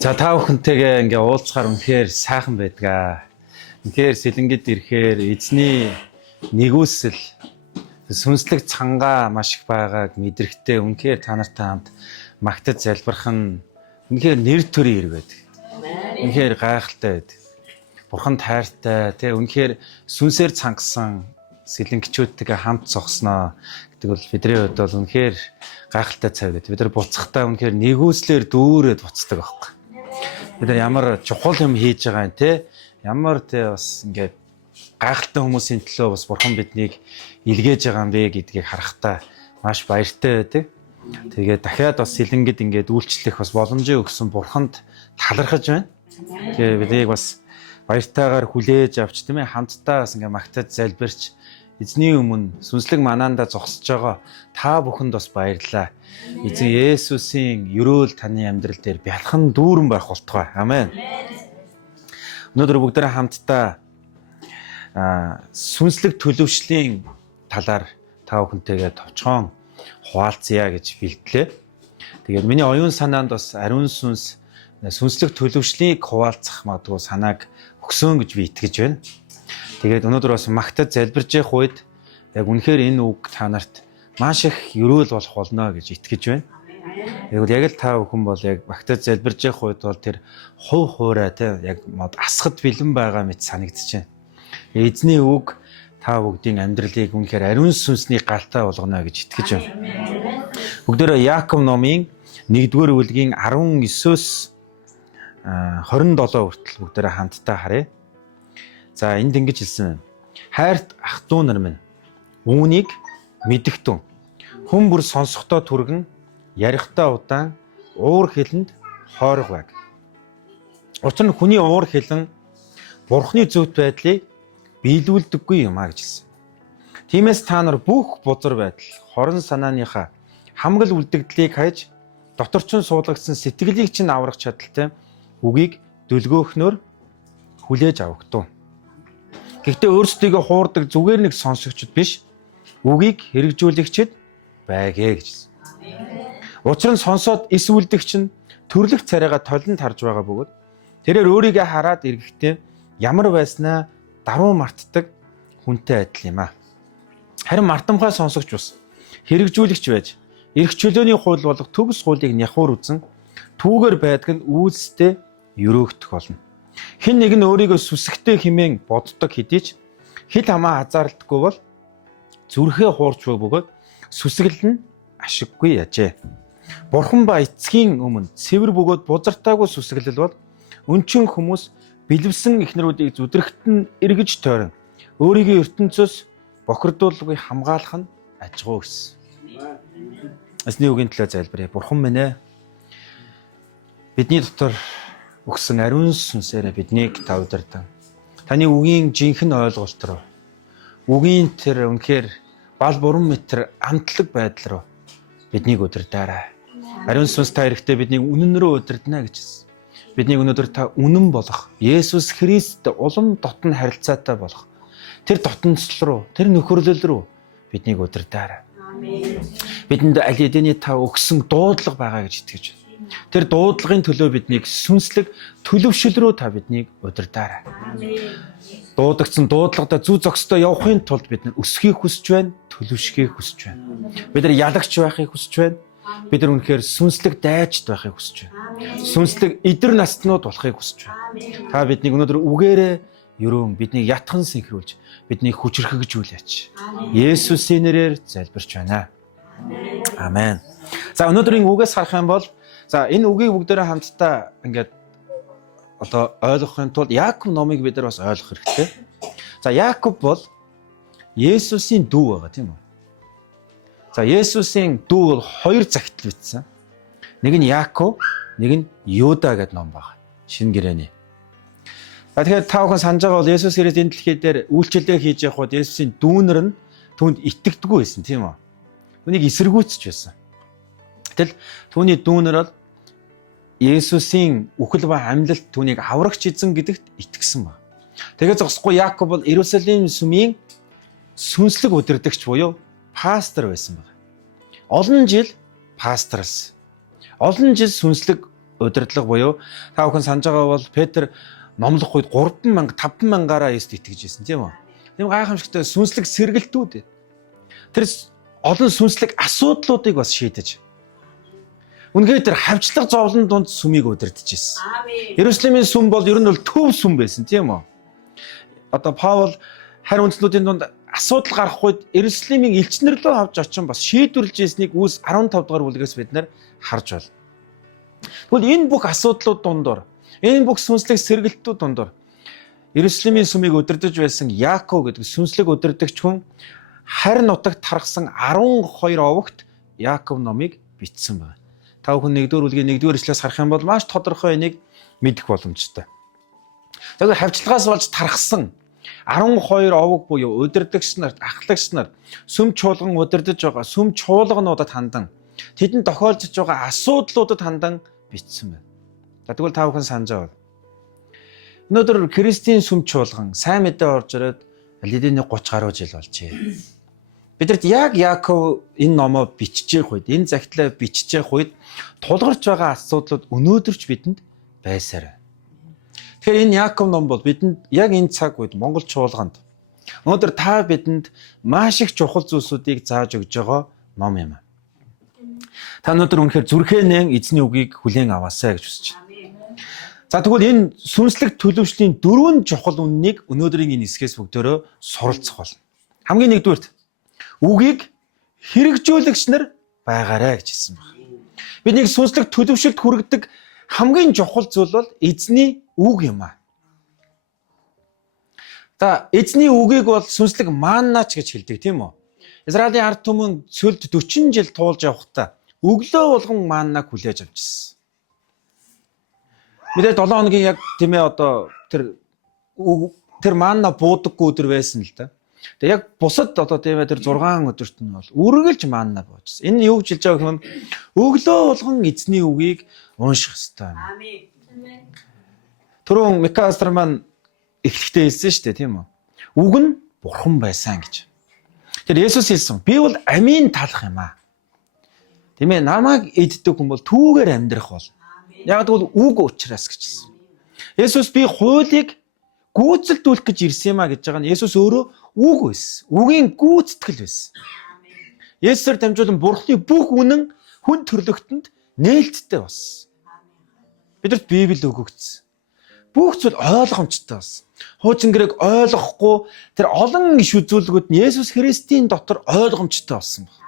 За та бүхэнтэйгээ ингээ уулзахаар үнэхээр сайхан байдгаа. Үнэхээр сэлэнгэд ирэхээр эзний нэгүсэл сүнслэг цангаа маш их байгааг мэдрэхтэй үнэхээр та нартай хамт магтаж залбирах нь үнэхээр нэр төрийн хэрэг байдаг. Үнэхээр гайхалтай байдаг. Бурхан тайртай тий үнэхээр сүнсээр цангасан сэлэнгчүүдтэйгээ хамт зогсноо гэдэг бол бидний хувьд бол үнэхээр гайхалтай цаг байдаг. Бид нар буцахтаа үнэхээр нэгүслэр дүүрээд буцдаг аахгүй. Бид нар ямар чухал юм хийж байгаа юм те ямар те бас ингээд гайхалтай хүмүүсийн төлөө бас бурхан биднийг илгээж байгаа юм бэ гэдгийг харахтаа маш баяртай байдаг. Тэгээд дахиад бас сэлэнгэд ингээд үйлчлэх бас боломжийг өгсөн бурханд талархаж байна. Тэгээд биднийг бас баяртайгаар хүлээж авч тийм ээ хамтдаа бас ингээд магтаж залбирч эзний өмнө сүнслэг манаанда зогсож байгаа та бүхэнд бас баярлалаа. Эзэн Есүсийн өрөөл таны амьдрал дээр бялхан дүүрэн байх болтугай. Амен. Өнөөдөр бүгдээрээ хамтдаа сүнслэг төлөвшлийн талаар та бүхэнтэйгээ товчхон хуваалцъя гэж бэлтлээ. Тэгээд миний оюун санаанд бас ариун сүнс сүнслэг төлөвшлийг хуваалцах магадгүй санааг өгсөн гэж би итгэж байна. Тэгээд өнөөдөр бас магтаж залбирж явах үед яг үнэхээр энэ үг та нарт маш их өрөөл болох болно гэж итгэж байна. Тэгвэл яг л та бүхэн бол яг магтаж залбирж явах үед бол тэр хувь хуурай те яг мод асхад бэлэн байгаа мэт санагдчихэв. Эзний үг та бүгдийн амьдралыг үнэхээр ариун сүнсний галтай болгоно гэж итгэж байна. Бүгдээрээ Яаков номын 1-р бүлгийн 19-с 27 хүртэл бүгдээрээ хамтдаа харъя. За энд ингэж хэлсэн байна. Хайрт ах トゥ нар минь үүнийг мэдэгтэн. Хүн бүр сонсохдоо түргэн ярихдаа удаан уур хилэнд хойрог байг. Учир нь хүний уур хилэн бурхны зөвхт байдлыг биелүүлдэггүй юм а гэж хэлсэн. Тиймээс та нар бүх бузар байдал, хорон санааныхаа хамгал үлдэгдлийг хайж доторчин суулгагдсан сэтгэлийг чинь аврах чадaltaй үгийг дөлгөөхнөр хүлээж авагдав. Гэхдээ өөрсдийгөө хуурдаг зүгээр нэг сонсогчд биш, үгийг хэрэгжүүлэгчд байгээ гэж хэлсэн. Учир нь сонсоод эс үлдэгч нь төрлөх царайгаа толинд харж байгаа бөгөөд тэрээр өөрийгөө хараад эргэхдээ ямар байснаа даруй мартдаг хүнтэй адил юм а. Харин мартамхай сонсогч бас хэрэгжүүлэгч байж эрх чөлөөний хууль болох төгс хуулийг няхуур үзэн түүгээр байдаг нь үйлстэй өрөөгдөх болно. Хэн нэг нь өөрийгөө сүсгтэй хэмээн боддог хэдий ч хил хамаа хазаарддаггүй бол зүрхээ хуурч бөгөөд сүсгэлэл нь ашиггүй яжээ. Бурхан ба эцгийн өмнө цэвэр бөгөөд бузартаагүй сүсгэлэл бол өнчин хүмүүс бэлэвсэн эхнэрүүдийг зүдрэхт нь эргэж тойрон өөрийгөө ертөнцөөс бохирдуулгүй хамгаалах нь ажгүй гэсэн. Эсний үгийн төлөө залбирая. Бурхан минь ээ бидний дотор өгсөн ариун сүнсээрээ биднийг та удирдан. Таны үгийн жинхэнэ ойлголт руу үгийн тэр үнэхээр бал буран метр амтлаг байдал руу биднийг удирдаарай. Ариун сүнс та эрэхтэй биднийг үнэн рүү удирдана гэж хэлсэн. Биднийг өнөөдөр та үнэн болох Есүс Христ улам дотн харилцаатай болох тэр дотносл руу тэр нөхөрлөл рүү биднийг удирдаарай. Амен. Бидэнд аль хэдийн та өгсөн дуудлага байгаа гэж итгэж байна. Тэр дуудлагын төлөө биднийг сүнслэг төлөвшил рүү та биднийг удирдаарай. Дуудагдсан дуудлагада зүв зохистой явахын тулд бид нар өсөхийг хүсэж байна, төлөвшөхийг хүсэж байна. Бид нар ялагч байхыг хүсэж байна. Бид нар үнэхээр сүнслэг дайчд байхыг хүсэж байна. Сүнслэг эдэр настнууд болохыг хүсэж байна. Та биднийг өнөөдөр үгээрээ ерөөн биднийг ятхан синхруулж, биднийг хүчрхэгжүүлээч. Есүсийн нэрээр залбирч байна. Амен. За өнөөдрийн үгээс харах юм бол за энэ үгийг бүгдээрээ хамтдаа ингээд одоо ойлгохын тулд Яаков номыг бид нар бас ойлгох хэрэгтэй. За Яаков бол Есүсийн дүү байгаа тийм үү? За Есүсийн дүү бол хоёр загтал бичсэн. Нэг нь Яаков, нэг нь Юда гэдэг ном байгаа. Шинэ гэрээний. За тэгэхээр та бүхэн санаж байгаа бол Есүс Христ энэ дэлхий дээр үйлчлэлээ хийж явах үед Есүсийн дүүнэр нь түүнд итгэдэггүй байсан тийм үү? Түүнийг эсэргүүцэж байсан. Гэтэл түүний дүүнэр бол Есүсийн үхэл ба амьлалт түүнийг аврагч эзэн гэдэгт итгэсэн ба. Тэгээд зогсохгүй Яаков бол Иерусалим сүмийн сүнслэг удирдагч буюу пастор байсан байна. Олон жил пасторлсан. Олон жил сүнслэг удирдлага буюу та бүхэн санаж байгаа бол Петр номлох үед 3,000 5,000-аараа Есүст итгэж байсан тийм үү? Тийм гайхамшигтай сүнслэг сэргэлтүүд. Тэр олон сүнслэг асуудлуудыг бас шийдэж. Үнэхээр тэр хавчлага зовлон дунд сүмийг удирдах байсан. Иерусалимийн сүм бол ер нь бол төв сүм байсан тийм үү? Одоо Паул харин үндснүүдийн дунд асуудал гарах үед Иерусалимийн элчнэр рүү авч очин бас шийдвэрлэж ирснийг Үлс 15 дугаар бүлгээс бид нар харж байна. Тэгвэл энэ бүх асуудлууд дундор, энэ бүх сүнслэг сэргэлтүүд дундор Иерусалимийн сүмийг удирдах байсан Яаков гэдэг сүнслэг удирдагч хүн харь нутагт тархсан 12 овогт Яаков номыг бичсэн байна. Та бүхэн 1-р бүлгийн 1-р эшлээс харах юм бол маш тодорхой энийг мэдэх боломжтой. Тэгэхээр хавчлагаас болж тархсан 12 овог буюу удирдагч нар, ахлагч нар сүм чуулган удирдах байгаа сүм чуулгануудад хандан тэдэнд тохиолдож байгаа асуудлуудад хандан бичсэн байна. За тэгвэл та бүхэн санаж байгаа. Өнөөдөр Христийн сүм чуулган сайн мэдээ орж ирээд Лидийн 30 гаруй жил болжээ. Бидэрт яг Яаков энэ номоо бичиж явах үед, энэ загтлаа бичиж явах үед тулгарч байгаа асуудлууд өнөөдөрч бидэнд байсаар. Тэгэхээр энэ Яаков ном бол бидэнд яг энэ цаг үед Монгол чуулганд өнөөдөр та бидэнд маш их чухал зүйлсүүдийг зааж өгж байгаа ном юм. Та өнөөдөр үнэхээр зүрхэнэн эзний үгийг хүлээн аваасай гэж хүсэж байна. За тэгвэл энэ сүнслэг төлөвшлийн 4 чухал үннийг өнөөдрийн энэ хэсгээс бүгдөө суралцах болно. Хамгийн нэгдүгürt үгийг хэрэгжүүлэгч нар байгаарай гэж хэлсэн байна. Бидний сүнслэг төлөвшөлд хүргэдэг хамгийн чухал зүйл бол эзний үг юм аа. За эзний үгийг бол сүнслэг маннач гэж хэлдэг тийм үү? Израилийн ард түмэн цөлд 40 жил туулж явахдаа өглөө болгон маннаг хүлээж авчихсан. Мэдээ 7 хоногийн яг тийм ээ одоо тэр манна буудаггүй өдөр байсан л да. Тэгээ яг бусад одоо тийм ээ тэр 6 өдөрт нь бол үргэлж манна боожсон. Энэ юу гэж хэлж байгаа юм? Өглөө болгон эзний үгийг унших ёстой. Амин. Түрүүн Микаастер маань эхлэхдээ хэлсэн шүү дээ тийм үү? Үг нь бурхан байсан гэж. Тэр Есүс хэлсэн. Би бол амийн талах юм аа. Тийм ээ намайг эддэг хүн бол түүгээр амьдрах бол. Яг тэгвэл үг учраас гэж хэлсэн. Есүс би хуулийг гүйцэлдүүлэх гэж ирсэн юм а гэж байгаа нь Есүс өөрөө үг байсан. Үгийн гүйцэтгэл байсан. Есүсээр дамжуулан Бурхны бүх үнэн хүн төрлөختөнд нээлттэй болсон. Бидэрт Библи өгөгдсөн. Бүх зүйл ойлгомжтой болсон. Хуучин гэрэг ойлгохгүй тэр олон иш үзүүлгүүд нь Есүс Христийн дотор ойлгомжтой болсон байна.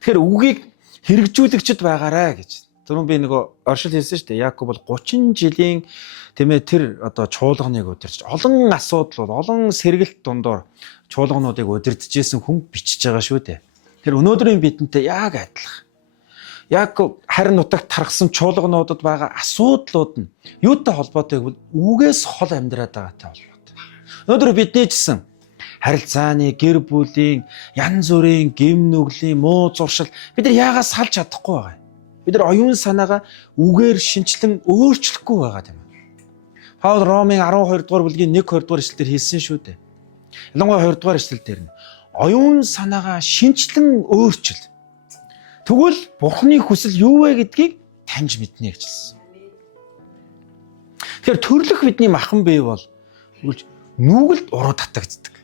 Тэгэхээр үгийг хэрэгжүүлэгчд байгаарай гэж. Түрүүн би нөгөө оршил хэлсэн шүү дээ. Яаков бол 30 жилийн тийм ээ тэр одоо чуулганыг удирч олон асуудлууд, олон сэргэлт дундор чуулгануудыг удирдах гэсэн хүн бичиж байгаа шүү дээ. Тэр өнөөдрийн бидэнтэй яг адилхан. Яаков харь нутагт тархсан чуулгануудад байгаа асуудлууд нь юутай холбоотой гэвэл үгээс хол амьдраад байгаатай холбоотой. Өнөөдөр бидний жисэн харилцааны, гэр бүлийн, янз бүрийн гэм нүглийн муу зуршил бид нар яагаас салж чадахгүй байгаа. Бид нар оюун санаагаа үгээр шинчлэн өөрчлөхгүй байгаа юм. Паул Ромын 12 дугаар бүлгийн 1-2 дугаар эшлэлээр хэлсэн шүү дээ. Ялангуяа 2 дугаар эшлэл дээр нь оюун санаагаа шинчлэн өөрчил. Тэгвэл Бурхны хүсэл юу вэ гэдгийг таньж мэднэ гэж хэлсэн. Тэгэхээр төрлөх бидний махан бие бол нүгэлд уруу татагддаг.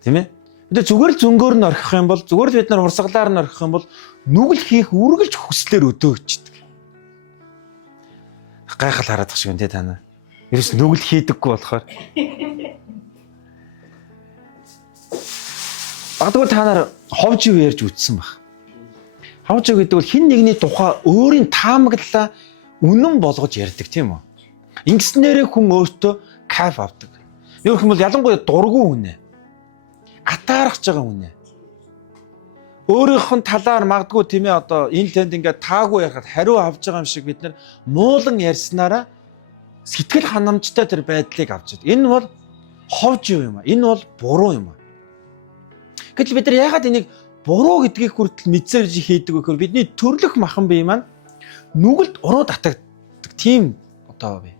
Тийм ээ? Бид зүгээр л зөнгөөр нь орхих юм бол зүгээр л бид нар урсгалаар нь орхих юм бол нүгэл хийх үргэлж хүслээр өдөөгчдөг. Гайхал хараадах шиг үнтэй танаа. Ерөөс нүгэл хийдэггүй болохоор. Багтгүй та нар ховж юу ярьж үтсэн баг. Ховж юу гэдэг бол хин нэгний тухай өөрийн таамаглалаа үнэн болгож ярьдаг тийм үү? Ингэснээрээ хүн өөртөө кайф авдаг. Юу гэх юм бол ялангуяа дургүй үнэ. Атаарах байгаа үнэ. Өөрийнх нь талаар магадгүй тийм ээ одоо энэ тэнд ингээд таагүй ярихад хариу авж байгаа юм шиг бид нар муулан ярьснараа сэтгэл ханамжтай тэр байдлыг авч байгаа. Энэ бол ховж юм аа. Энэ бол буруу юм аа. Гэтэл бид нар яагаад энийг буруу гэдгийг хүртэл мэдсээр хийдэг вэ гэхээр бидний төрлөх махан бие маань нүгэлд уруу татагддаг тийм одоо бай.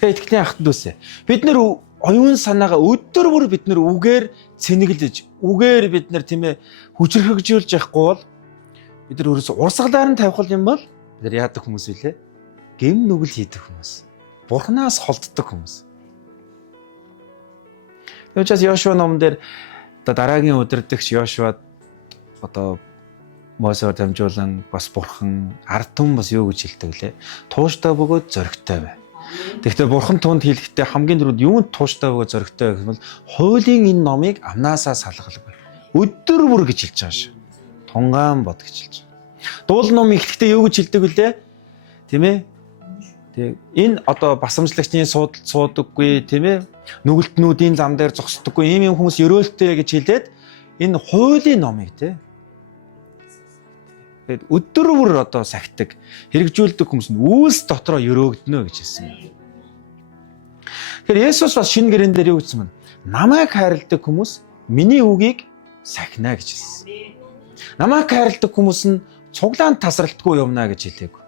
Тэгээд итгэлийн ахтан дүүсээ. Бид нар оюун санаагаа өдөр бүр бид нар үгээр цэнэглэж, үгээр бид нар тийм ээ хүчрхэгжүүлж явахгүй бол бид нар өөрөөсөө урсгалаар нь тавих юм бол бид нар яадаг хүмүүс үлээ? Гэм нүгэл хийдэг хүмүүс. Бурханаас холддог хүмүүс. Тэгвэл Йошуа номон дээр одоо дараагийн удирдагч Йошуад одоо Мосеор дамжуулан бас бурхан ард түмэн бас юу гэж хэлдэг лээ? Тууштай бөгөөд зоригтой бай. Тэгэхдээ бурхан тунд хэлэхдээ хамгийн түрүүнд юунд тууштай бөгөөд зоригтой байх юм бол хуулийн энэ номыг амнаасаа салгалгүй. Өдөр бүр гэж хэлж байгаа шүү. Тунгаан бод гэж хэлж байгаа. Дуул ном ихлэхдээ юу гэж хэлдэг вүлээ? Тийм ээ? Тэг энэ одоо басамжлагчны суудалд суудаггүй тийм ээ? Нүгэлтнүүдийн зам дээр зогсдоггүй ийм хүмүүс ерөөлтэй гэж хэлээд энэ хуулийн номыг тийм өдөр бүр одоо сахидаг хэрэгжүүлдэг хүмүүс нь үйлс дотроо өрөөгдөнө гэж хэлсэн юм. Тэгэхээр Есүс бас шинэ гэрэн дээр юу гэсэн бэ? Намайг хайрладаг хүмүүс миний үгийг сахина гэж хэлсэн. Намайг хайрладаг хүмүүс нь цуглаанд тасралтгүй юмна гэж хэлээгүй.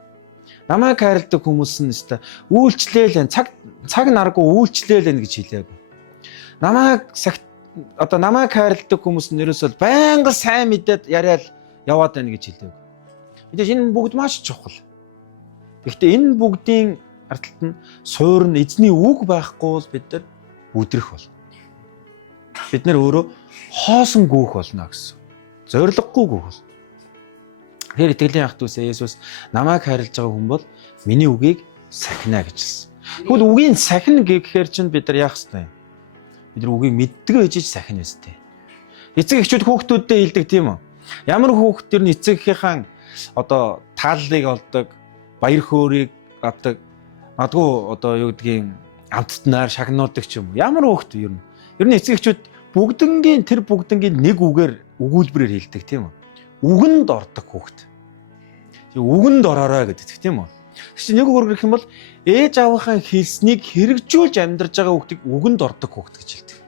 Намайг хайрладаг хүмүүс нь өстой үйлчлээл цаг наргүй үйлчлээл гэж хэлээгүй. Намайг хайрладаг хүмүүс нь ерөөсөө байнга сайн мэдээд яриад яваад байна гэж хэлээгүй. Мэдээж энэ бүгд маш чухал. Гэхдээ энэ бүгдийн ардталт нь суур нь эзний үг байхгүй бол бид нар үдрэх болно. Бид нар өөрөө хоосон гүүх болно гэсэн. Зориггүй гүүх болно. Тэгэхээр итгэлийн ах дүүсээ Есүс намайг хайрлаж байгаа хүн бол миний үгийг сахина гэж хэлсэн. Тэгвэл үгийн сахин гэхээр чинь бид нар яах ёстой юм? Бид нар үгийг мэддэг ээж сахин өстэй. Эцэг эхчүүд хүүхдүүддээ хэлдэг тийм үү? Ямар хүүхдэр нь эцэг эхийнхээ одоо тааллыг олдог, баяр хөөргийг авдаг, магадгүй одоо юу гэдгийг амттнаар шагнуулдаг ч юм уу. Ямар хүүхд вэ ер нь? Ер нь эцэг эхчүүд бүгднгийн нэг үгээр өгүүлбэрээр хэлдэг тийм үү? Үгэнд ордог хүүхд. Үгэнд ороорой гэдэг тийм үү? Тэгвэл нэг үгээр гэх юм бол ээж аавынхаа хэлснийг хэрэгжүүлж амьдарч байгаа хүүхдийг үгэнд ордог хүүхд гэж хэлдэг.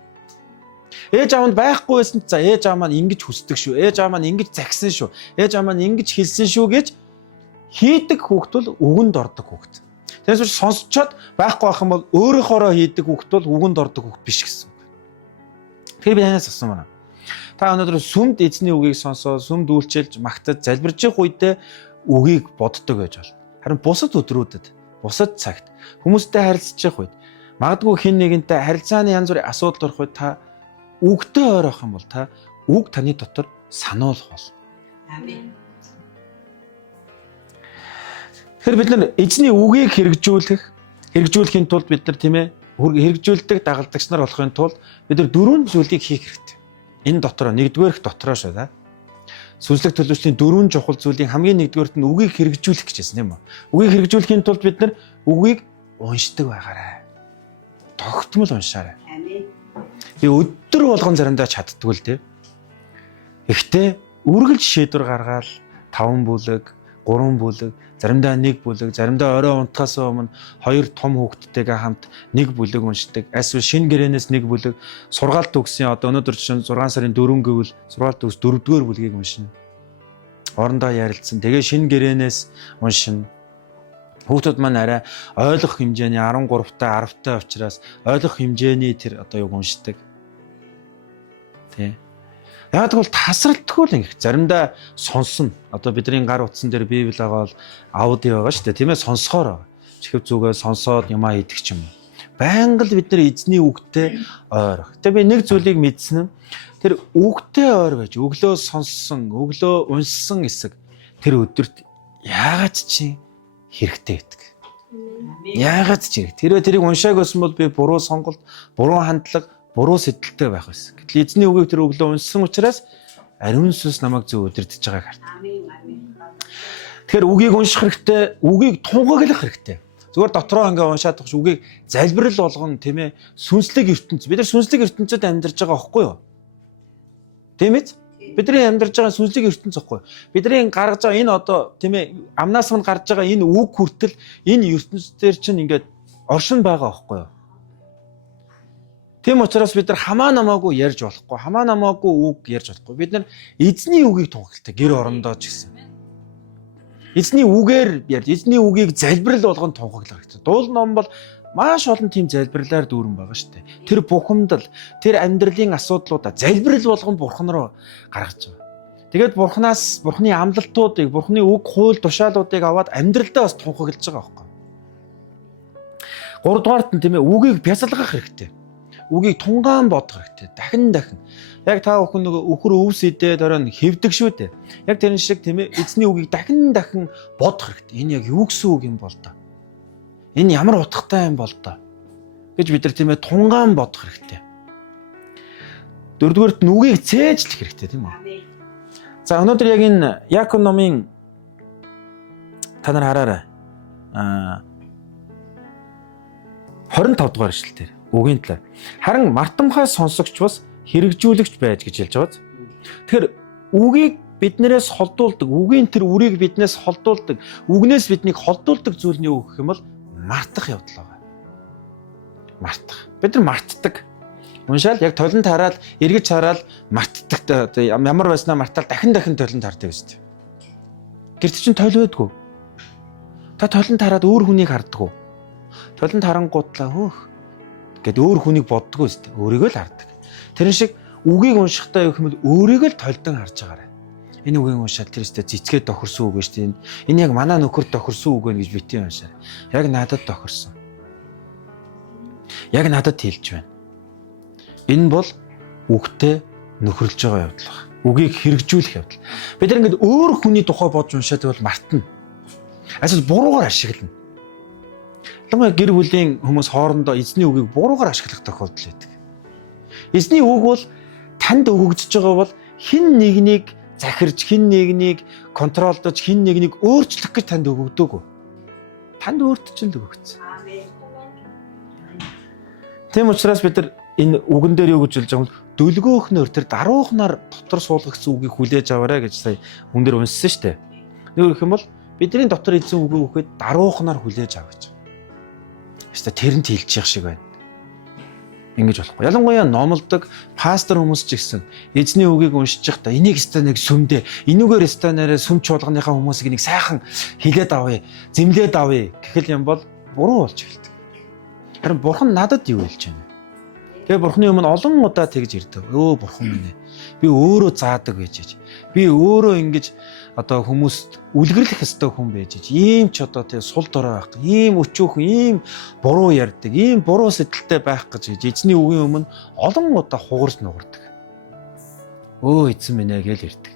Ээж аав нь байхгүй байсан за ээж аав маань ингэж хүсдэг шүү. Ээж аав маань ингэж загсан шүү. Ээж аав маань ингэж хэлсэн шүү гэж хийдэг хүүхд бол үгэнд ордог хүүхд. Тэгээс учраас сонсчоод байхгүй байх юм бол өөрийнхоороо хийдэг хүүхд бол үгэнд ордог хүүхд биш гэсэн үг. Тэгэхээр би танаас асуусан байна. Та өнөөдөр сүмд эзний үгийг сонсоо, сүмд үйлчилж, магтаж, залбирж явах үедээ үгийг боддог байж болно. Харин бусад өдрүүдэд, бусад цагт хүмүүстэй харилцаж явах үед магадгүй хэн нэгэнтэй харилцааны янз бүрийн асуудал орох үед та үгтэй ойрох юм бол та үг таны дотор сануулах бол. Амин. Тэгэхээр бид нар эзний үгийг хэрэгжүүлэхийн тулд бид нар тийм ээ хэрэгжүүлдэг дагалдагч нар болохын тулд бид нар дөрвөн зүйлийг хийх хэрэгтэй. Энэ дотроо нэгдүгээрх дотроо шүү да. Сүнслэг төлөвчлийн дөрвөн чухал зүйлийн хамгийн нэгдүгээрт нь үгийг хэрэгжүүлэх гэж хэлсэн юм уу? Үгийг хэрэгжүүлэхийн тулд бид нар үгийг уншдаг байгаарай. Тогтмол уншаарай. Амин. Би өдөр болгон заримдаа чаддгүй л дээ. Гэхдээ үргэлж шийдвэр гаргаад 5 бүлэг, 3 бүлэг, заримдаа 1 бүлэг, заримдаа орой унтахаас өмнө 2 том хүүхдтэйгээ хамт 1 бүлэг уншдаг. Эсвэл шинэ гэрээнээс 1 бүлэг, сургаалт төгссөн одоо өнөөдөр чинь 6 сарын 4 гэвэл сургаалт төгс 4-р бүлгийг уншина. Орондоо ярилцсан. Тэгээ шинэ гэрээнээс уншина. Хүүхдүүд маань арай ойлгох хэмжээний 13-таа 10-таа учраас ойлгох хэмжээний тэр одоо юг уншдаг. Тэ. Яг тэгвэл тасралтгүй л ингэ. Заримдаа сонсно. Одоо бидний гар утсан дээр Библи байгаа бол аудио байгаа шүү дээ. Тийм ээ сонсохоор. Чихв зүгээ сонсоод юмаа хийдэг ч юм уу. Байнга л бид нар эзний үгтэй ойрох. Тэгээ би нэг зүйлийг мэдсэн нь тэр үгтэй ойр байж өглөө сонссон, өглөө уншсан хэсэг тэр өдөрт яагаад чи хэрэгтэй гэдэг. Яагаад ч хэрэг. Тэрийг уншааг байсан бол би буруу сонголт, буруу хандлага, буруу сэдэлтэй байх байсан. Гэтэл эзний үгийг тэр өглөө уншсан учраас ариун сүнс намайг зөв удирдах байгааг харт. Тэгэхээр үгийг унших хэрэгтэй, үгийг тунгаглах хэрэгтэй. Зүгээр дотроо ингээ уншаад тахш үгийг залбирал болгоно тийм ээ. Сүнслэг ертөнц. Бид нар сүнслэг ертөнцид амьдарч байгаа байхгүй юу? Тийм ээ. Бидний амьдарч байгаа сүнслэг ертөнц байхгүй. Бидний гаргаж байгаа энэ одоо тийм ээ амнаас нь гарч байгаа энэ үг хүртэл энэ ертөнцээр чинь ингээд оршин байгаа байхгүй юу? Тийм учраас бид нар хамаа намаагүй ярьж болохгүй, хамаа намаагүй үг ярьж болохгүй. Бид нар эзний үгийг тунхагладаг гэр орондоо ч гэсэн. Эзний үгээр ярьж, эзний үгийг залбирал болгон тунхаглах хэрэгтэй. Дуул ном бол маш олон тийм залбирлаар дүүрэн байгаа шүү дээ. Тэр бухимдал, тэр амьдралын асуудлуудаа залбирал болгон бурхан руу гаргаж байгаа. Тэгээд бурхны амлалтуудыг, бурхны үг хууль тушаалуудыг аваад амьдралдаа бас тунхаглаж байгаа байхгүй. Гуравдугаарт нь тийм ээ үгийг бясалгах хэрэгтэй. Үгийг тунгаан бодох хэрэгтэй. Дахин. Яг та бүхэн нөгөө өхөр өвс идээд оройн хэвдэг шүү дээ. Яг тэр шиг тийм ээ эзний үгийг дахин бодох хэрэгтэй. Энэ яг юу гэсэн үг юм бол та? Энэ ямар утгатай юм бол та? Гэж бид нар тийм ээ тунгаан бодох хэрэгтэй. Дөрөвдүгээрт нь үгийг цээжлэх хэрэгтэй тийм үү? За өнөөдөр яг энэ Яаков номын та нар хараарай. 25 дугаар эшлэлээр үгийн талаар. Харин мартамхай сонсогч бас хэрэгжүүлэгч байж гэж хэлж байгаа. Тэгэхээр үгийг биднээс холдуулдаг, үгийн тэр үрийг биднээс холдуулдаг, үгнээс биднийг холдуулдаг зүйл нь юу гэх юм бол мартах явдал байгаа. Мартах. Бид нар мартдаг. Уншаал яг толинд хараад, эргэж хараад мартдаг. Ямар байснаа мартаад дахин толинд хардаг гэсэн. Гэрт чинь тойл байдгүй. Та толинд хараад өөр хүнийг харддаг уу? Толинд харангуудлаа хөөх гэд өөр хүнийг боддгоо өстэй. Өөрийгөө л хардаг. Тэр шиг үгийг уншихтаа юу гэвэл өөрийгөө л толдон харж байгаарай. Энэ үгийг уншаад тэр өстэй цэцгээд тохирсон үг гэж тийм. Энэ яг манай нөхөр тохирсон үг гэж битгий уншаа. Яг надад тохирсон. Яг надад хэлж байна. Энэ бол үгтэй нөхөрлж байгаа явдал байна. Үгийг хэрэгжүүлэх явдал. Бид нар ингээд өөр хүний тухай бодж уншаад бол мартна. Эсвэл буруугаар ашиглана. Ялангуяа гэр бүлийн хүмүүс хоорондоо эзний үгийг буруугаар ашиглах тохиолдол байдаг. Эзний үг бол танд өгөгдөж байгаа бол хэн нэгнийг захирж, хэн нэгнийг контролдож, хэн нэгнийг өөрчлөх гэж танд өгөгдөөгүй. Танд өөртөө ч л өгөгдсөн. Тийм учраас бид нар энэ үгэн дээр юу гэж хэлж байгаа юм? Дөлгөөхнөр тэр даруухнаар дотор суулгагдсан үгийг хүлээж аваарай гэж сая хүн дээр уншсан шүү дээ. Нэг их юм бол бидний дотор эзэн үгийг өгөхөд даруухнаар хүлээж авах гэж. Хэвээ тэрэнд хилчих шиг байна. Ингэж болохгүй. Ялангуяа номлодог пастор хүмүүс ч гэсэн эзний үгийг уншиж байхдаа энийг өстой нэг сүмдээ, энүүгээр өстой нэрээ сүм чуулганыхаа хүмүүсийг нэг сайхан хилээд авъя, зэмлээд авъя гэхэл юм бол буруу болж эхэлдэг. Харин бурхан надад юу хэлж байна? Тэгээ бурханы өмнө олон удаа тэгж ирдэг. Өө бурхан минь ээ. Би өөрөө заадаг байж ээж. Би өөрөө ингэж одоо хүмүүст үлгэрлэх ёстой хүн байж ээж. Ийм ч одоо тэг сул дорой байх. Ийм өчөөхөн, ийм буруу ярьдаг, ийм буруу сэтгэлтэй байх гэж эзний үгийн өмнө олон удаа хугарч нугардаг. Өө эзэн минь ээ гэж ирдэг.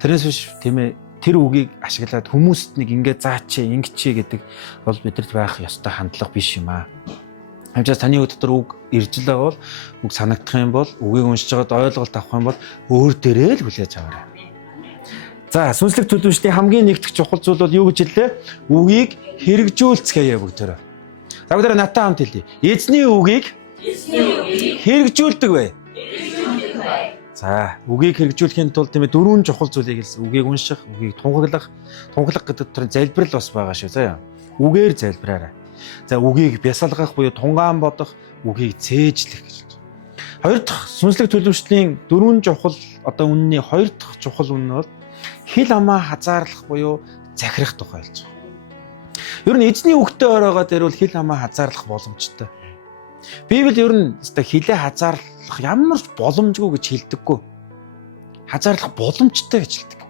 Тэрнээс биш тийм ээ тэр үгийг ашиглаад хүмүүст нэг ингэ заач, ингэчээ гэдэг бол бидэрт байх ёстой хандлага биш юм аа. Хамчаас таны өд дотор үг ирж л байгаа бол үг санагдах юм бол үгийг уншиж байгаад ойлголт авах юм бол өөр дээрээ л хүлээж аваарай. За сүнслэг төлөвшлийн хамгийн нэгдэх чухал зүйл бол юу гэж хэллээ? Үгийг хэрэгжүүлцгээе бүгдээрээ. За бүгдээрээ натаа хамт хэлье. Эзний үгийг хэрэгжүүлдэг бай. За үгийг хэрэгжүүлэхийн тулд тийм ээ дөрвөн чухал зүйлийг хэлсэн. Үгийг унших, үгийг тунхаглах гэдэг төрлийн залбирал бас байгаа шүү. За үгээр залбираарай. За үгийг бясалгах буюу тунгаан бодох, үгийг цээжлэх гэж. Хоёр дахь сүнслэг төлөвшлийн дөрвөн чухал одоо үнний хоёр дахь чухал үнэн бол хил амаа хазаарлах буюу захирах тухай хэлж байгаа. Ер нь эзний үгтэй оройгоо дээр бол хил амаа хазаарлах боломжтой. Библи ер нь хилээ хазаарлах ямар ч боломжгүй гэж хэлдэггүй. Хазаарлах боломжтой гэж хэлдэг.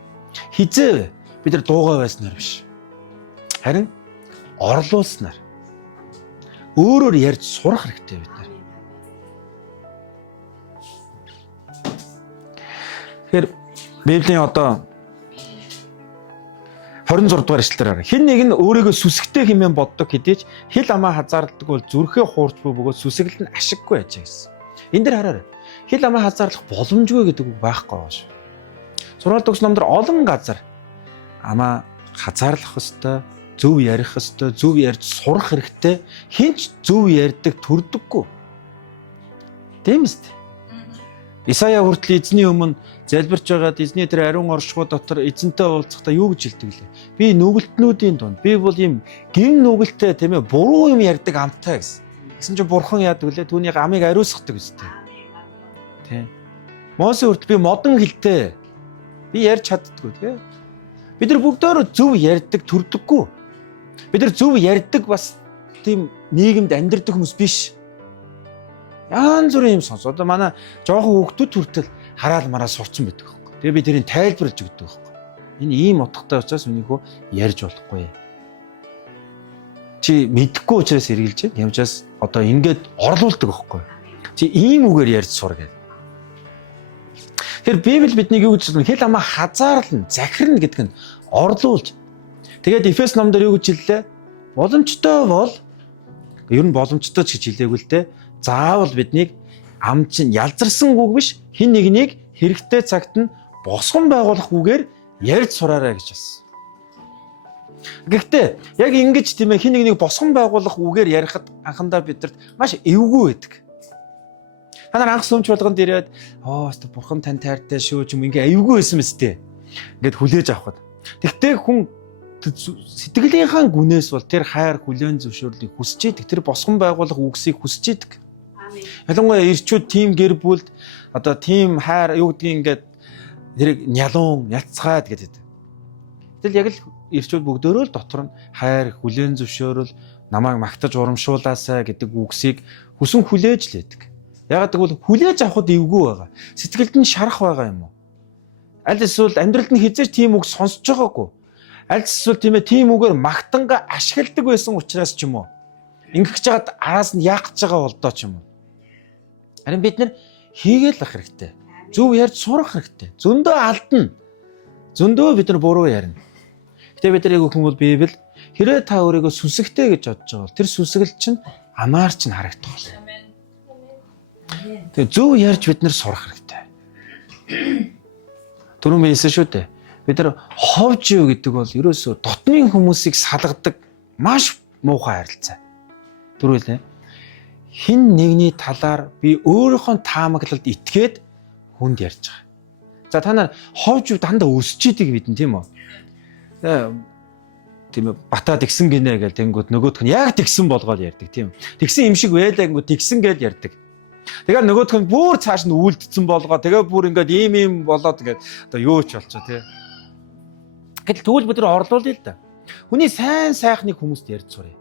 Хизээ бид нар дуугаа байснаар биш. Харин орлуулснаар өөрөөр ярьж сурах хэрэгтэй бид нар. Тэгэхээр Библийн одоо 26 дугаар эшлэлээр хараа. Хэн нэг нь өөрийгөө сүсгтэй хэмээн боддог хэдий ч хил амаа хазаарладаг бол зүрхээ хуурч буй бөгөөд сүсгэлэн ашиггүй ажээ гэсэн. Энд дээр хараарай. Хил амаа хазаарлах боломжгүй гэдэг үг байхгүй байгаа шүү. Сургаалт өгс номдор олон газар амаа хазаарлах ёстой, зөв ярих ёстой, зөв ярьж сурах хэрэгтэй. Хинч зөв ярьдаг төрдөггүй. Тийм үст. Исая хүртэл эзний өмнө залбирч байгаад эзний тэр ариун оршихуй дотор эзэнтэй уулзахдаа юу гэж хэлдэг лээ? Би нүгэлтнүүдийн дунд би бол ийм гин нүгэлтэй тийм ээ буруу юм ярьдаг амтай гэсэн. Гэсэн чинь бурхан яадаг лээ? Түүний амыг ариусгадаг үстэй. Тийм. Мосе хүртэл би модон хэлтэй. Би ярьж чаддаггүй тийм. Бид нар бүгдөө зөв ярьдаг төрдөггүй. Бид нар зөв ярьдаг бас тийм нийгэмд амьдардаг хүмүүс биш. Янз бүрийн юм сонс. Одоо манай жоохон хүүхдүүд хүртэл хараал мараа сурцсан байдаг байхгүй. Тэгээ би тэрийг тайлбарлаж өгдөг байхгүй. Энэ ийм утгатай учраас үнийхөө ярьж болохгүй. Чи мэдэхгүй учраас эргэлж байна. Ямчаас одоо ингээд орлуулдаг байхгүй. Чи ийм үгээр ярьж сур гэдэг. Тэр Библи биднийг юу гэж хэлсэн? Хэл амаа хазаарлна, захирна гэдэг нь орлуулж. Тэгээд Эфес номдэр юу гэж хэллээ? Боломжтой бол ер нь боломжтой ч гэж хэлээгүй л дээ. Заавал биднийг ам чинь ялзарсан үг биш, хин нэгнийг хэрэгтэй цагт нь босгон байгуулах үгээр ярьж сураарай гэж байна. Гэхдээ яг ингэж тийм ээ хин нэгнийг босгон байгуулах үгээр ярихад анхандаа бидэрт маш эвгүй байдаг. Та нар анх сүмч болгонд ирээд өстө бурхан тань тайртай шүү ч юм ингээ эвгүй байсан мэт те. Ингээд хүлээж авахд. Тэгтээ хүн сэтгэлийнхаа гүнээс бол тэр хайр хүлээн зөвшөөрлийг хүсэж идэг. Тэр босгон байгуулах үгсийг хүсэж идэг. Ялангуяа ирчүүд тим гэр бүлд одоо тим хайр юу гэдгийг ингээд тэрийг нялуун няцгаад гэдэг. Тэгэл яг л ирчүүд бүгдөө л дотор нь хайр хүлээн зөвшөөрөл намайг магтаж урамшуулаасаа гэдэг үгсийг хүсэн хүлээж л байдаг. Ягаад гэвэл хүлээж авахд эвгүй байгаа. Сэтгэлд нь шарах байгаа юм уу? Аль эсвэл амьдралд нь хизээч тийм үг сонсож байгаагүй. Аль эсвэл тийм ээ тийм үгээр магтангаа ашигладаг байсан учраас ч юм уу. Ингэх гэж жагаад араас нь яах гэж байгаа болдоо ч юм уу. Харин бид нэр хийгээл ах хэрэгтэй. Зөв ярьж сурах хэрэгтэй. Зөндөө алдна. Зөндөө бид нар буруу ярина. Гэтэ бид нарыг хүн бол Библи хэрэг та өөрийгөө сүнсэгтэй гэж бодож байгаа бол тэр сүнсгэл чинь амаар чинь харагдах болно. Тэгээ зөв ярьж бид нар сурах хэрэгтэй. Түрүүн хэлсэн шүү дээ. Бид нар ховж юу гэдэг бол ерөөсөө дотны хүмүүсийг салгадаг маш муухай харилцаа. Түрүүлээ. Хин нэгний талаар би өөрийнхөө таамаглалд итгээд хүнд ярьж байгаа. За та нар ховж юу дандаа өсч идэг бидэн тийм үү? Тийм ээ батаа тэгсэн гинэ гэл тэнгууд нөгөөх нь яг тэгсэн болгоод ярьдаг тийм. Тэгсэн юм шиг байлаа гингүү тэгсэн гээд ярьдаг. Тэгээд нөгөөх нь бүр цааш нь үйлдэлсэн болгоо. Тэгээд бүр ингээд ийм болоод тэгээд одоо юу ч болчоо тий. Гэтэл тэгвэл бид нар орлуулъя л да. Хүний сайн сайхныг хүмүүст ярьж сурыг.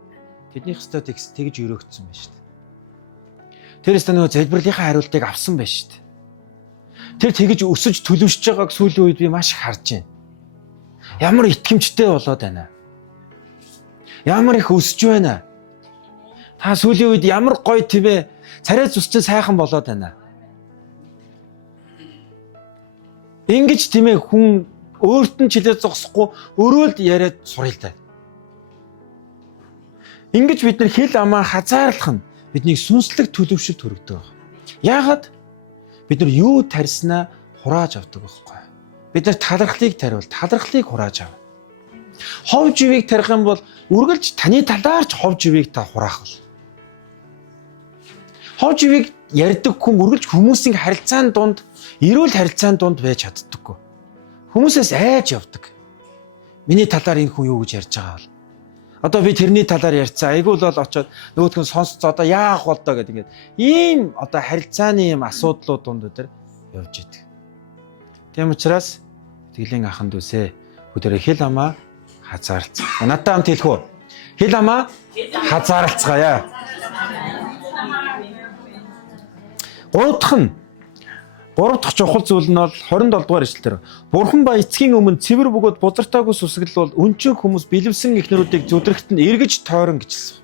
Тэднийх өстой тэгж өрөөгдсөн байна шүү дээ. Тэр өстой нөгөө залбирлынхаа хариултыг авсан байна шүү дээ. Тэр тэгж өсөж төлөвшөж байгааг сүүлийн үед би маш их харж байна. Ямар итгэмжтэй болоод байна. Ямар их өсөж байна. Та сүүлийн үед ямар гоё төвөө царай зүсчэн сайхан болоод байна. Ингэж тийм ээ хүн өөрт нь чилээ зогсохгүй өрөөлд яриад сурал таа. Ингэж бид нар хэл амаа хазаарлах нь бидний сүнслэг төлөвшөлт төрөгдөг. Яагаад бид нар юу тарьснаа хурааж авдаг байхгүй. Бид нар талархлыг таривал талархлыг хурааж авна. Ховж ивийг тарих юм бол үргэлж таны талаар ч ховж ивийг та хураах бол. Ховж ивийг ярьдаг хүн үргэлж хүмүүсийн харилцааны дунд эрүүл харилцааны дунд байж чаддаггүй. Хүмүүсээс айж явдаг. Миний талаар энэ хүн юу гэж ярьж байгаа бол. Одоо би тэрний талаар ярьцаа. Айгуул бол очоод нөгөөдх нь сонсцоо одоо яах бол доо гэдэг. Ийм одоо харилцааны юм асуудлууд дунд өдр явж идэг. Тийм учраас тэглэн ахын дүүсээ өдөр хэл амаа хазаарлцгаа. Надад хамт хэлэх үү? Хэл амаа хазаарлцгаая. Гурав дахь чухал зүйл нь бол 27 дугаар ишлэлээр Бурхан ба эцгийн өмнө цэвэр бөгөөд бузартаагүй сүсгэл бол өнчийн хүмүүс бэлэвсэн эхнэрүүдийг зүдрэхт нь эргэж тойрон гэж хэлсэн.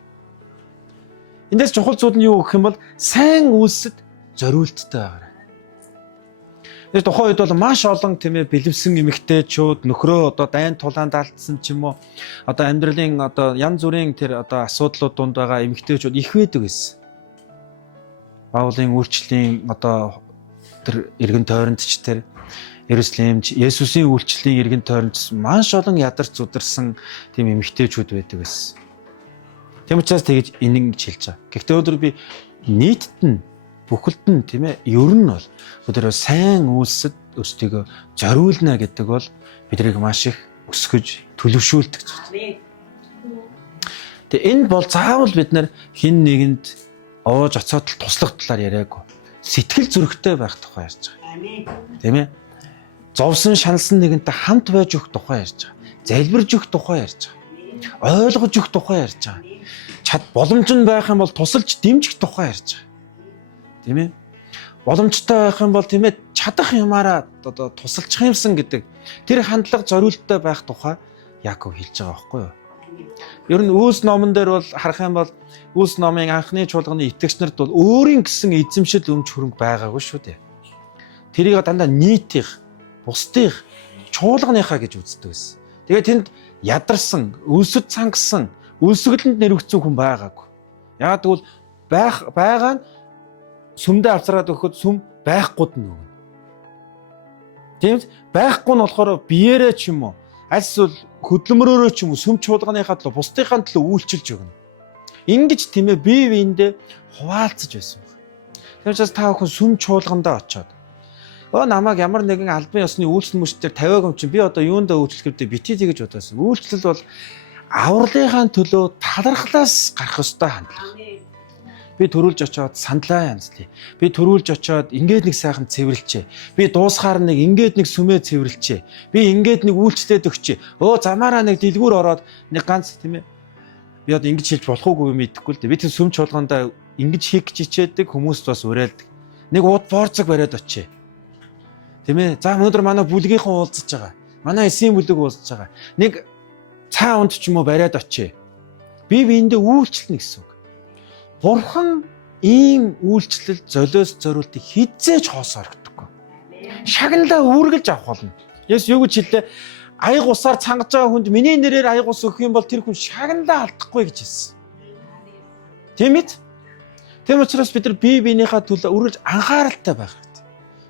Эндээс чухал зүйл нь юу гэх юм бол сайн үйлсэд зориулттай байгаарай. Тэр тухайн үед бол маш олон тийм ээ бэлэвсэн эмэгтэйчүүд нөхрөө одоо дайн тулаанд алдсан ч юм уу одоо амьдралын одоо янз бүрийн тэр одоо асуудлууд донд байгаа эмэгтэйчүүд их байдаг байсан. Паулын үйлчлэлийн одоо тэр эргэн тойрондч тэр Иерусалимч Есүсийн үйлчлэлийн эргэн тойрондч маш олон ядарч зүдэрсэн тийм эмэгтэйчүүд байдаг байсан. Тийм учраас тэгж энэн гэж хэлж байгаа. Гэхдээ өнөөдөр би нийтэд нь бүхэлд нь тийм ээ ер нь бол өнөөдөр сайн үйлсэд өөрсдийгөө зориулна гэдэг бол бидрийг маш их өсгөж төлөвшүүлдэг зүйл. Тэгээ энэ бол заавал бид нар хин нэгэнд оож оцоотол туслах талаар яриаггүй. Сэтгэл зүрхтэй байх тухай ярьж байгаа. Тийм ээ. Зовсон шаналсан нэгэнтэй хамт байж өгөх тухай ярьж байгаа. Залбирж өгөх тухай ярьж байгаа. Ойлгож өгөх тухай ярьж байгаа. Чад боломж нь байх юм бол тусалж дэмжих тухай ярьж байгаа. Тийм ээ. боломжтой байх юм бол тийм ээ чадах юмараа одоо тусалчих юмсан гэдэг тэр хандлага зориулттай байх тухай Яаков хэлж байгаа байхгүй юу? Ер нь Үлс номон дээр бол харах юм бол Үлс номын анхны чуулганы итгэгч нарт бол өөрийн гэсэн эзэмшил өмч хөрөнгө байгаагүй шүү дээ. Тэрийг дандаа нийтийн, бусдын, чуулганыхаа гэж үздэг байсан. Тэгээд тэнд ядарсан, өлсөд цангасан, өлсгөлөнд нэрвэгцэн хүн байгаагүй. Яг тэгвэл байгаа нь сүмдээ авцраад өгөхөд сүм байхгүйд нь өгнө. Тийм байхгүй нь болохоор биеэрээ ч юм уу, аль эсвэл хөдөлмөрөөрөө ч юм уу сүм чуулганыхаа төлөө бусдынхаа төлөө үйлчилж өгнө. Ингэж тийм ээ бие биендээ хуваалцаж байсан байна. Тийм учраас та бүхэн сүм чуулгандаа очиод намайг ямар нэгэн албан ёсны үйлчлэл мөчтөр тавиаг юм чинь би одоо юундаа үйлчлэх гэдэг битгий тэгэж бодосон. Үйлчлэл бол авралынхаа төлөө талархлаас гарах ёстой хандлага. Би төрүүлж очиод сандлаа янзлая. Би төрүүлж очиод ингээд нэг сайхан цэвэрлчээ. Би дуусгаар нэг ингээд нэг сүмээ цэвэрлчээ. Би ингээд нэг үйлчлээд өгчээ. Замаараа нэг дэлгүүр ороод нэг ганц тийм ээ. Би одоо ингэж хэлж болох уугүй юм идэхгүй л дээ. Би тэр сүм чуулгандаа ингэж хийх гэж хичээдэг хүмүүст бас уриалдаг. Нэг ууд борцог бариад очие. Тийм ээ. За өнөөдөр манай бүлгийнхэн уулзаж байгаа. Манай эсийн бүлэг уулзаж байгаа. Нэг цаа унд ч юм уу бариад очие. Би биэндээ үйлчлэнэ гэсэн үг. Бурхан ийм үйлчлэл золиос зориултыг хизээж хоосоор гэдэггүй. Шагналаа үргэлж авах болно. Есүс юу гэж хэллээ? Аяг усаар цангаж байгаа хүнд миний нэрээр аяг ус өгөх юм бол тэр хүн шагналаа алдахгүй гэж хэлсэн. Тийм ээ? Тийм учраас бид нар бие биенийхээ төлөө үргэлж анхааралтай байх хэрэгтэй.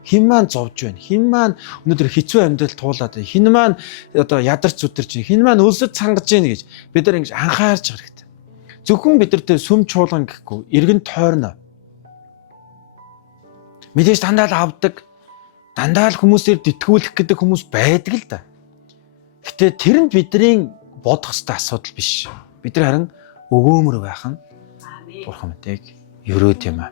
Хэн маань зовж байна? Хэн маань өнөөдөр хэцүү амьдрал туулаад байна? Хэн маань одоо ядарч зүтэрч байна? Хэн маань өлсөд цангаж байна гэж бид нар ингэж анхаарч байгаа хэрэгтэй. Зөвхөн бидэртээ сүм чуулган гэхгүй эргэн тойрно. Мэдээж дандаа л авдаг, дандаа л хүмүүсээр дитгүүлэх гэдэг хүмүүс байдаг л да. Гэтэ тэр нь бидний бодох ёстой асуудал биш. Бид нар харин өгөөмөр байх нь Бурхан мэдээг өрөөд юм аа.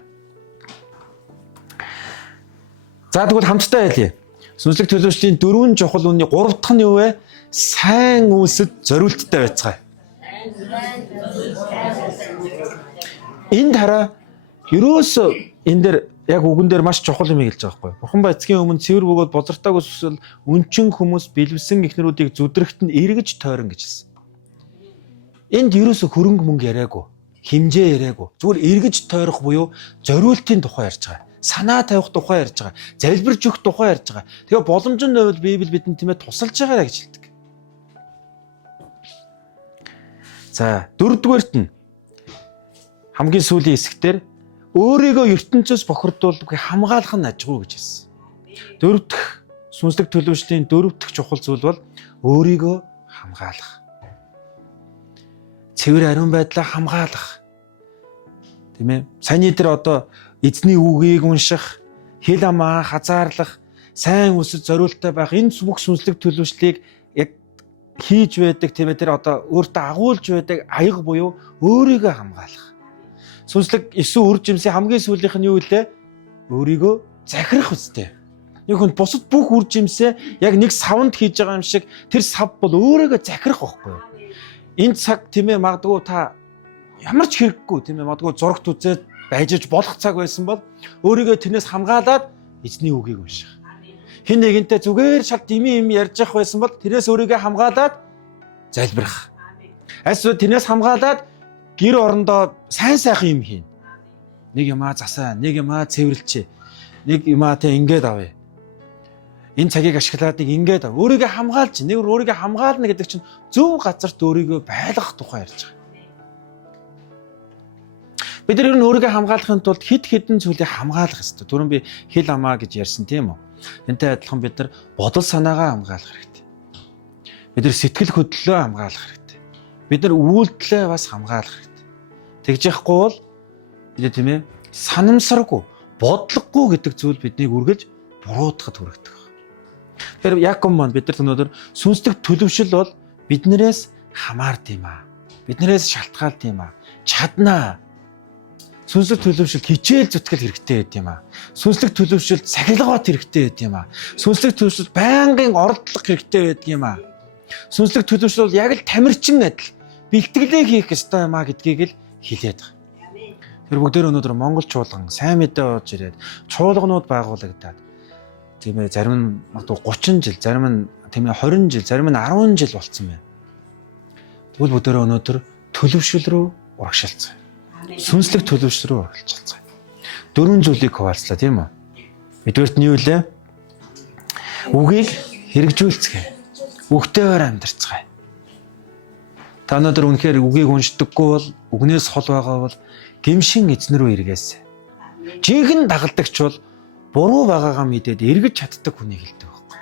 За тэгвэл хамтдаа хэлье. Сүнслэг төлөвшлийн 4 чухал үнний 3 дахь нь юу вэ? Сайн үйлсэд зориулттай байцгаая. Энд хараа ерөөсөө энэ дэр яг үгэн дээр маш чухал юм хэлж байгаа байхгүй. Бурхан ба эцгийн өмнө цэвэр бөгөөд бозартаагүй сүсэл өнчин хүмүүс бэлэвсэн ихнэрүүдийг зүдрэгт нь эргэж тойрон гэж хэлсэн. Энд ерөөсөө хөрөнгө мөнгө яриаггүй, хэмжээ яриаггүй. Зүгээр эргэж тойрох буюу зориултын тухай ярьж байгаа. Санаа тавих тухай ярьж байгаа. Залбирч өгөх тухай ярьж байгаа. Тэгээ боломжтой байвал Библи бидэнд тийм ээ тусалж байгаараа гэж хэлдэг. За, дөрөвдүгээрт нь хамгийн сүүлийн хэсэгтэр өөрийгөө ертөнцөөс бохирдуулдаг хамгаалах нь ажгүй гэж хэлсэн. Дөрөв дэх сүнслэг төлөвшлийн дөрөв дэх чухал зүйл бол өөрийгөө хамгаалах. Цэвэр ариун байдлаа хамгаалах. Тийм ээ. Саяны дээр одоо эзний үгийг унших, хэл амаа хазаарлах, сайн үсэд зориулттай байх энэ бүх сүнслэг төлөвшлийг яг хийж байдаг тийм ээ тэр одоо өөртөө агуулж байдаг аяга буюу өөрийгөө хамгаалах. Сүнслэг 9 үр жимсийн хамгийн сүүлийнх нь юу вэ? Өөрийгөө захирах үстэй. Нэг хүн бусад бүх үр жимсээ яг нэг савнд хийж байгаа юм шиг тэр сав бол өөрийгөө захирах байхгүй юу? Энэ цаг тийм ээ магадгүй та ямар ч хэрэггүй тийм ээ магадгүй зурагт үзээд байж болох цаг байсан бол өөрийгөө тэрнээс хамгаалаад эзний үгийг унших. Хэн нэгэнтэй зүгээр шал дими ярьж явах байсан бол тэрнээс өөрийгөө хамгаалаад залбирах. Эсвэл тэрнээс хамгаалаад гэр орондоо сайн сайхан юм хийн. Нэг юмаа засаа, нэг юмаа цэвэрлчээ. Нэг юмаа тэ ингээд авъя. Энэ цагийг ашиглаад нэг ингээд ав. Өөрийгөө хамгаалж, нэг өөрийгөө хамгаална гэдэг чинь зөв газарт өөрийгөө байлгах тухай ярьж байгаа. Бид нар ер нь өөрийгөө хамгаалахын тулд хэд хэдэн зүйлийг хамгаалах ёстой. Түрүүн би хэл амаа гэж ярьсан тийм үү? Энтэй адилхан бид нар бодол санаагаа хамгаалах хэрэгтэй. Бид нар сэтгэл хөдлөлөө хамгаалах хэрэгтэй. Бид нар үйлдэлээ бас хамгаалах хэрэгтэй. Тэгж яахгүй бол бид тийм ээ санамсаргүй, бодлогогүй гэдэг зүйл биднийг үргэлж буруутгахад хүргэдэг. Тэгэхээр Яаков маань бидэрт өнөөдөр сүнслэг төлөвшил бол биднээс хамаард юм аа. Биднээс шалтгаалд юм аа. Чаднаа. Сүнслэг төлөвшил хичээл зүтгэл хэрэгтэй байд юм аа. Сүнслэг төлөвшил сахилгаат хэрэгтэй байд юм аа. Сүнслэг төлөвшил байнгын оролдлого хэрэгтэй байд юм аа. Сүнслэг төлөвшил бол яг л тамирчин адил бэлтгэлээ хийх ёстой юм аа гэдгийг л хэлээд байгаа. Тэр бүгдээр өнөөдөр Монгол чуулган сайн мэдээ оож ирээд чуулганууд байгуулагдаад тийм ээ зарим нь магадгүй 30 жил, зарим нь тийм ээ 20 жил, зарим нь 10 жил болцсон байна. Тэгвэл бүгдээр өнөөдөр төлөвшил рүү урагшилцгаая. Сүнслэг төлөвшил рүү урагшилцгаая. 4 зүйлийг хуваалцлаа тийм үү? Эдгээрт нь юу вэ? Үгийг хэрэгжүүлцгээе. Үгтэйгээр амьдарцгаая. Та өнөөдөр үнэхээр үгийг уншдаггүй бол, үгнээс хол байгаа бол гимшин эзэн рүү эргээсэй. Жинхэнэ дагалдагч бол буруу байгаагаа мэдээд эргэж чаддаг хүнийг хэлдэг байхгүй.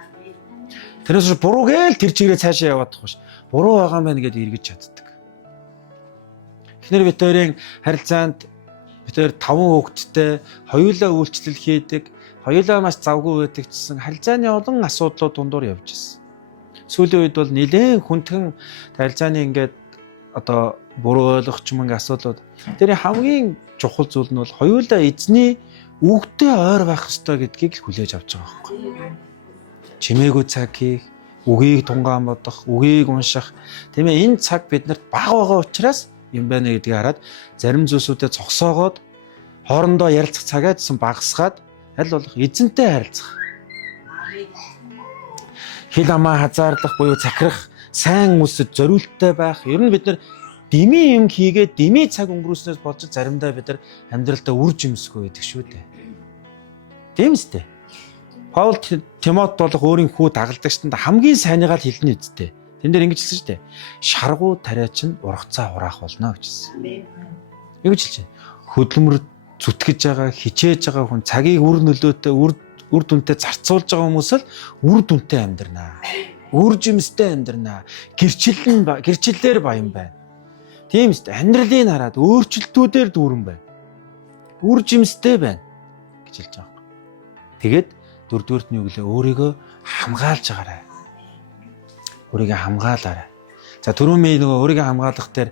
Тэрээс буруугээл тэр чиглэлээ цаашаа яваадах биш. Буруу байгаа мэн гэдээ эргэж чаддаг. Эхнэр битэрийн харилцаанд битэр 5 хүүхэдтэй хоёулаа үйлчлэл хийдэг, хоёулаа маш завгүй байдаг гэсэн харилцааны олон асуудлууд дундуур явж ирсэн. Сүүлийн үед бол нэлээд хүндхэн харилцааны ингээд одоо буруу ойлгох ч юм ингээ асуудлууд. Тэр хамгийн чухал зүйл нь бол хоёулаа эзний үгтэй ойр байх ёстой гэдгийг л хүлээж авч байгаа байхгүй. Чимээгүй цаг хийх, үгийг тунгаан бодох, үгийг унших. Тийм ээ энэ цаг биднэрт бага байгаа учраас юм байна гэдгийг хараад зарим зүйлсүүдэд зогсоогоод хоорондоо ярилцах цагаа гэсэн багасгаад аль болох эзэнтэй харилцах. Хил амаа хазаарлах буюу цахирах, сайн үсэд зориулттай байх. Ер нь бид нар дими юм хийгээд дими цаг өнгөрөөснөөс болж заримдаа бид нар амьдралдаа үр жимсгүй байдаг шүү дээ. Тийм үстэй. Паул Тимот болох өөрийн хүү дагалдагчтанд хамгийн сайныгаа л хэлнэ үсттэй. Тэн дээр ингэж хэлсэн шүү дээ. Шаргуу тариач нь ургацаа хураах болно гэж хэлсэн. Юу гэж хэлж байна? Хөдөлмөр зүтгэж байгаа, хичээж байгаа хүн цагийг үр нөлөөтэй, үр дүнтэй зарцуулж байгаа хүмүүс л үр дүнтэй амьдрнаа. Үр жимстэй амьдрнаа. Гэрчлэлээр баян байна. Тийм үстэй. Амьдралыг хараад өөрчлөлтүүдээр дүүрэн байна. Үр жимстэй байна гэж хэлж байгаа. Тэгээд дөрөвдүгüрт нь юу гэлээ? Өөрийгөө хамгаалж агаарай. Өөрийгөө хамгаалаарай. За түрүүн нөгөө өөрийгөө хамгаалах дээр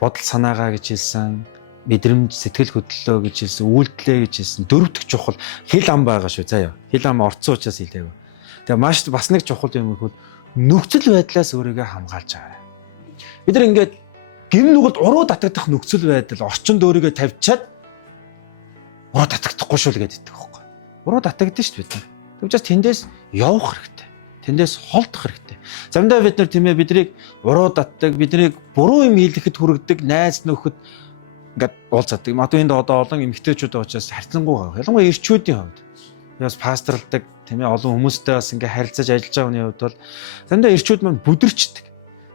бодол санаагаа гэж хэлсэн, мэдрэмж, сэтгэл хөдлөлөө гэж хэлсэн, үйлдэлээ гэж хэлсэн. Дөрөвдөг чухал хил ам байгаа шүү. Заяа. Хил ам орцсон учраас хэлээгүй. Тэгээ маш бас нэг чухал юм бол нөхцөл байдлаас өөрийгөө хамгаалж агаарай. Бид нар ингээд гим нүгэлд уруу татагдах нөхцөл байдал орчинд өөрийгөө тавьчаад уруу татагдахгүй шүү л гэдэг байхгүй. Уруу татагдсан шүү бид нар. Тэгвчээс тэндээс явах хэрэгтэй. Тэндээс холдох хэрэгтэй. Замдаа бид нар тийм ээ биднийг уруу татдаг, биднийг буруу юм хийлгэхэд хүргэдэг найз нөхөд ингээд уулздаг. Магадгүй энд одоо олон эмэгтэйчүүд байгаа учраас харьцангуй байгаа. Ялангуяа эрчүүдийн хувьд. Яс пасторалдаг тийм ээ олон хүмүүстэй бас ингээд харилцаж ажиллаж байгаа хүний хувьд бол замдаа эрчүүд маань бүдэрчдэг.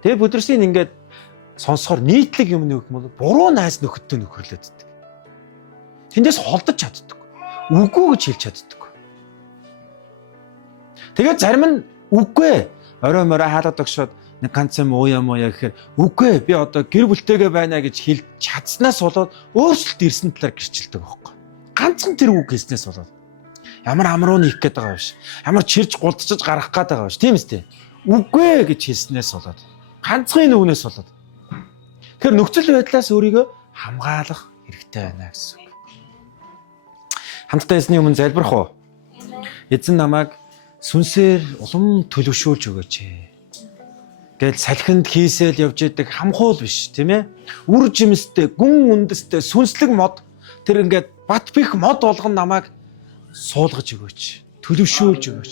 Тэгээ бүдэрсийг ингээд сонсохоор нийтлэг юм нөхөх юм бол буруу найз нөхөдтэй нөхөрлөддөг. Тэндээс холдож чаддаг. Үгүй гэж хэлж чаддаг. Тэгээд зарим нь үгүй орой морой хаалга тогшоод нэг ганц юм ууя мууя гэхээр үгүй би одоо гэр бүлтэйгээ байна гэж хэлж чадсанаас болоод өөрчлөлт ирсэн талаар гэрчилдэг байхгүй. Ганцхан тэр үг хэлснээс болоод ямар амруу нийх гээд байгаа биш. Ямар чирж гулдчиж гарах гээд байгаа биш. Тийм үстэй. Үгүй гэж хэлснээс болоод ганцхан үгнээс болоод тэгэхээр нөхцөл байдлаас өөрийгөө хамгаалах хэрэгтэй байна гэсэн үг. Хамтдаа эзний өмнө залбирах уу? Эзэн намайг сүнсээр улам төлөвшүүлж өгөөч. Гэтэл салхинд хийсэл явж идэг хамхуул биш, тийм ээ? Үр жимстэй, гүн үндэстэй, сүнслэг мод тэр ингээд бат бих мод болгон намайг суулгаж өгөөч. Төлөвшүүлж өгөөч.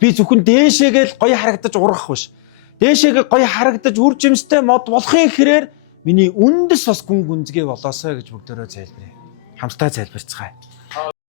Би зөвхөн дээшээгээл гоё харагдаж ургах биш. Дээшээгээ гоё харагдаж үр жимстэй мод болохын хэрээр миний үндэс бас гүн гүнзгий болоосой гэж бүгдээрээ залбирая. Хамтдаа залбирцгаая.